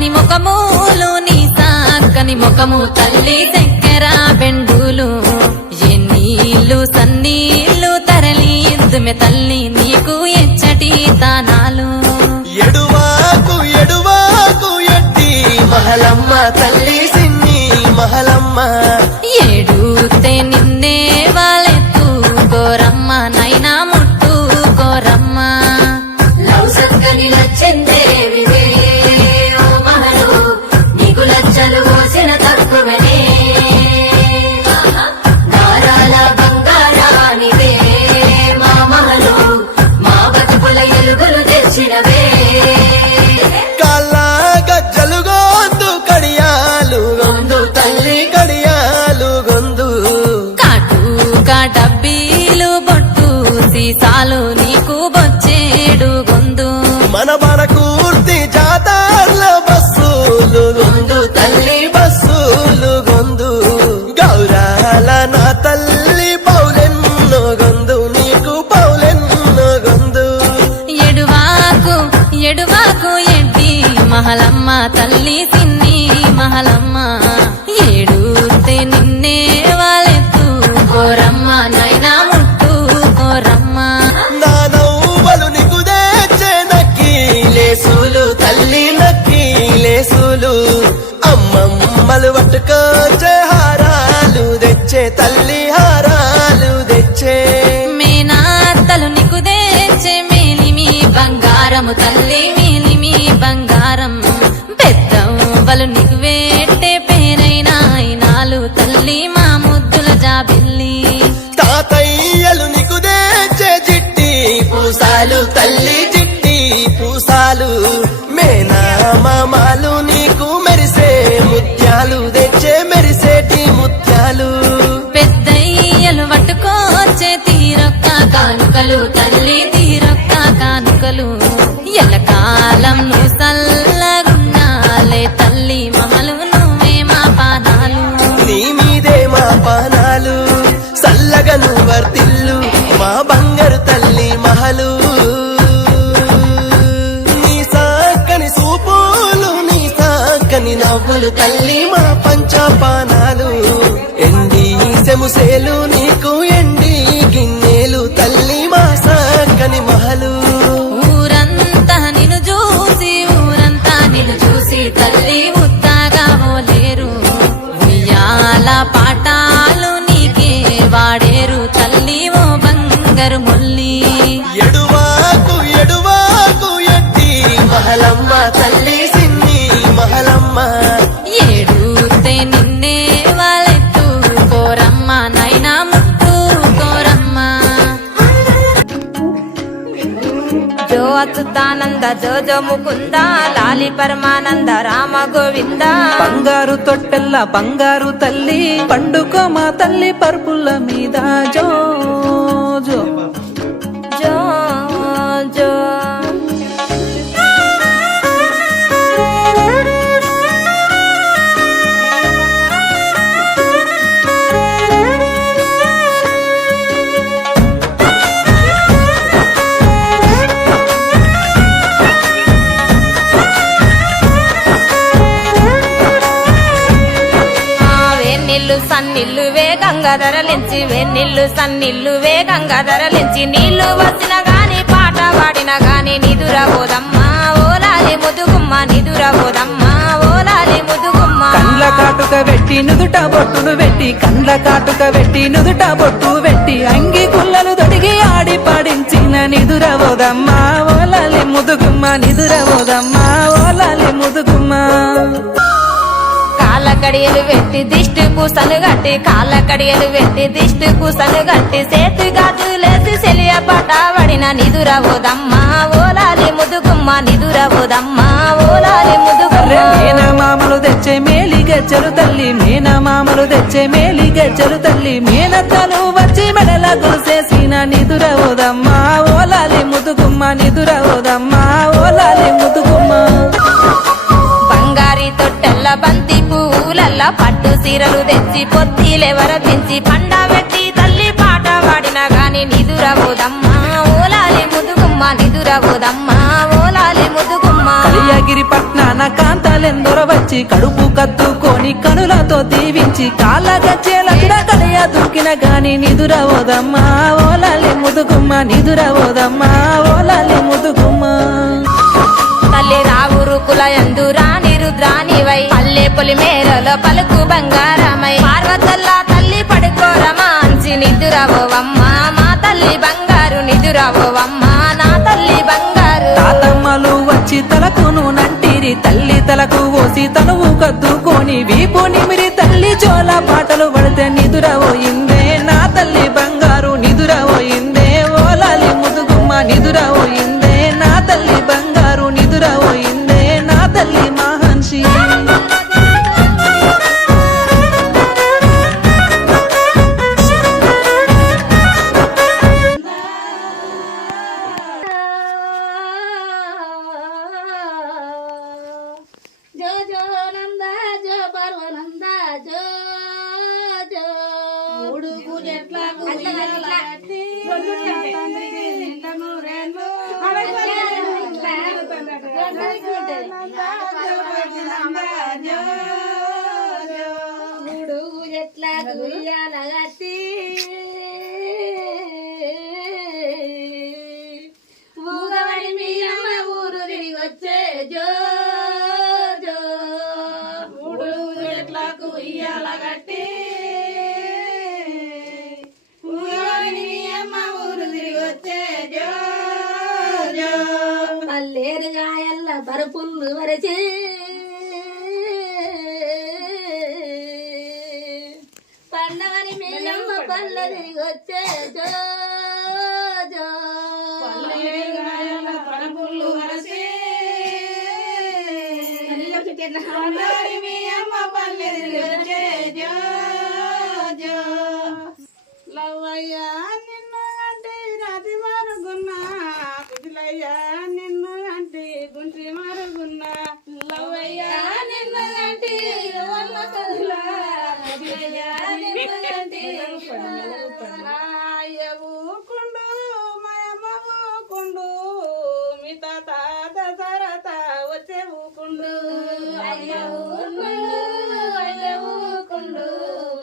సన్నని ముఖములు నీ సాకని ముఖము తల్లి చక్కెర బెండులు ఎన్నీళ్ళు సన్నీళ్ళు తరలి ఇందుమె తల్లి నీకు ఎచ్చటి తానాలు ఎడువాకు ఎడువాకు ఎట్టి మహలమ్మ తల్లి సిన్ని మహలమ్మ ఏడుతే నిన్నే వాళ్ళెత్తు కోరమ్మ నైనా ముట్టు కోరమ్మ లవ్ సక్కని లచ్చెందేవివే ఓ మహలు నీకు లచ్చలు పోసిన తక్కువనే దారాల బంగారానివే మా మహలు మా బతుకుల ఎలుగులు తెచ్చినవే కాళ్ళ గజ్జలు గొంతు కడియాలు గొంతు తల్లి కడియాలు గొంతు కాటుగా డబ్బీలు బొట్టు సీసాలు నీకు బొచ్చేడు గొందు మన కూర్తి జాతరల బస్సులు గొంతు తల్లి బస్సులు గొంతు గౌరాల నా తల్లి పౌలెన్నో గొంతు నీకు పౌలెన్నో గొంతు ఎడువాకు ఎడువాకు ఎడ్డి మహలమ్మ తల్లి సిన్ని మహలమ్మ ఏడుతే నిన్నే వాళ్ళెత్తు కోరమ్మ నైనా ముట్టు కోరమ్మ నానవ్వలు నీకు తెచ్చే నక్కీలేసులు తల్లి నక్కీలేసులు అమ్మమ్మలు పట్టుకొచ్చే హారాలు తెచ్చే తల్లి హారాలు తెచ్చే మేనాత్తలు నీకు తెచ్చే మేలిమి బంగారము తల్లి మేలిమి బంగారం పెద్దవ్వలు నీకు వేట్టే పేరైన అయినాలు తల్లి మా ముద్దుల జాబిల్లి తాతయ్యలు నీకు తెచ్చే జిట్టి పూసాలు తల్లి జిట్టి పూసాలు మేనమామలు నీకు మెరిసే ముత్యాలు తెచ్చే మెరిసేటి ముత్యాలు పెద్దయ్యలు పట్టుకోచే తీరొక్క కానుకలు తల్లి తీరొక్క కానుకలు ఎల్లకాలం నువ్వు సల్లగుండాలే తల్లి మమలు నువ్వే మా పానాలు నీ మీదే మా పానాలు సల్లగను వర్తిల్లు మా బంగారు తల్లి మహలు నీ సాకని సూపులు నీ సాకని నవ్వులు తల్లి మా పంచపానాలు ఎండి సెముసేలు నీకు ఎండి గిన్నెలు తల్లి మా సాకని మహలు ఊరంతా నిన్ను చూసి తల్లి ఉత్తాగా పోలేరు ఉయ్యాల పాటాలు నీకే వాడేరు తల్లి ఓ బంగారు మొల్లి ఎడువాకు ఎడువాకు ఎట్టి మహలమ్మ తల్లి సిన్ని మహలమ్మ ఏడుతే నిన్నే వాళ్ళెత్తు కోరమ్మ నైనా ముట్టు కోరమ్మ జో అచ్యుతానంద జో జో ముకుంద లాలి పరమానంద రామ గోవింద బంగారు తొట్టెల్ల బంగారు తల్లి పండుకో మా తల్లి పరుపుల మీద జో జో జో జో వేనిల్లు సన్నిల్లు వేగంగా ధరలించి వెన్నీళ్ళు సన్నిల్లు వేగంగా ధరలించి నీళ్లు వచ్చిన గాని పాట పాడిన గాని నిదురబోదమ్మా ఓలాలి ముదుగుమ్మ నిదురబోదమ్మా ఓలాలి ముదుగుమ్మ కండ్ల కాటుక పెట్టి నుదుట బొట్టును పెట్టి కండ్ల కాటుక పెట్టి నుదుట బొట్టు పెట్టి అంగి కుల్లలు తొడిగి ఆడి పాడించిన నిదురవోదమ్మా ఓలాలి ముదుగుమ్మ నిదురవోదమ్మా ఓలాలి ముదుగుమ్మ కాళ్ళ కడియలు పెట్టి దిష్టి పూసలు కట్టి కాళ్ళ కడియలు పెట్టి దిష్టి పూసలు కట్టి చేతి గాజులేసి సెలియ పాట పడిన నిదురవోదమ్మా ఓలాలి ముదుగుమ్మ నిదురవోదమ్మా ఓలాలి ముదుగుమ్మ మేనమామలు తెచ్చే మేలి గజ్జలు తల్లి మేనమామలు తెచ్చే మేలి గజ్జలు తల్లి మేనత్తలు వచ్చి మెడల గురిసేసిన నిదురవోదమ్మా ఓలాలి ముదుగుమ్మ నిదురవోదమ్మా ఓలాలి ముదుగుమ్మ బంగారి తొట్టెల్ల బంతి పూలల్ల పట్టు సీరలు తెచ్చి పొత్తిలెవర పెంచి పండ పెట్టి తల్లి పాట పాడిన గాని నిదురవోదమ్మా ఓలాలి ముదుగుమ్మ నిదురవోదమ్మా ఓలాలి ముదుగుమ్మ కలియగిరి పట్నాన కాంతలే కన్నెలెందొర వచ్చి కడుపు కత్తుకొని కనులతో దీవించి కాళ్ళ గచ్చేలక్కడ కలియ దుక్కిన గాని నిదురవోదమ్మా ఓలాలి ముదుగుమ్మ నిదురవోదమ్మా ఓలాలి ముదుగుమ్మ తల్లి రావురు కులయందు రాణి రుద్రానివై పల్లె పొలి మేరలో పలుకు బంగారమై పార్వతల్లా తల్లి పడుకోరమా అంచి నిదురవోవమ్మా మా తల్లి బంగారు నిదురవోవమ్మా నా తల్లి బంగారు తాతమ్మలు వచ్చి తలకును నంటిరి తల్లి తలకు పోసి తనువు కద్దుకొని వీపు నిమిరి తల్లి చోల పాటలు పడితే నిదురవోయిందే నా తల్లి బంగారు నిదురవోయిందే ఓలాలి ముదుగుమ్మ నిదురవోయిందే నా తల్లి బంగారు నిదురవోయిందే నా తల్లి మహర్షి జో జో నంద జో పర్వనంద జో జో మూడు కూజెట్లకు ఉయ్యాలగట్టి మూడు కూజెట్లకు ఉయ్యాలగట్టి ఊగబడి మీ అమ్మ ఊరు తిరిగి వచ్చే జో జో మూడు కూజెట్లకు ఉయ్యాలగట్టి ఊగబడి మీ అమ్మ ఊరు తిరిగి వచ్చే జో జో పల్లేరు గాయల్ల బరుపుల్లు వరచే పండవని మీ అమ్మ పల్ల తిరిగి వచ్చే జో జో పల్లేరు గాయల్ల బరుపుల్లు వరచే పండవని మీ అమ్మ పల్ల తిరిగి వచ్చే జో జో లవ్వయ్యా నిన్ను అంటే రాతి మారుగున్నా కుజులయ్యా నిన్ను అంటే గుంటి మారుగున్నా లవ్వయ్యా నిన్ను అంటే వల్ల కదులా కుజులయ్యా నిన్ను అంటే ఊకుండు మాయమ్మ ఊకుండు మీ తాత దసరత వచ్చే ఊకుండు అయ్య ఊకుండు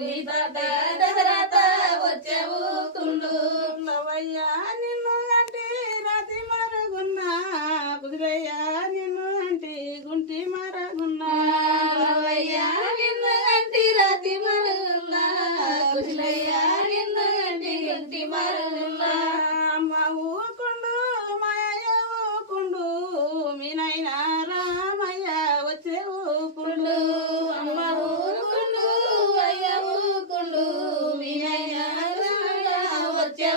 మీ తాత దసరత వచ్చే ఊకుండు లవయ్యా నిన్ను అంటే రాతి మరుగున్నా కుదురయ్యా నిన్ను అంటే గుంటి మరుగున్నా లవయ్యా నిన్ను అంటే రాతి మరుగున్నా కుదురయ్యా నిన్ను అంటే గుంటి మరుగున్నా అమ్మ ఊకుండు మాయ ఊకుండు మీ నాయన రామయ్య వచ్చే ఊకుండు అమ్మ ఊకుండు అయ్య ఊకుండు మీ నాయన రామయ్య వచ్చే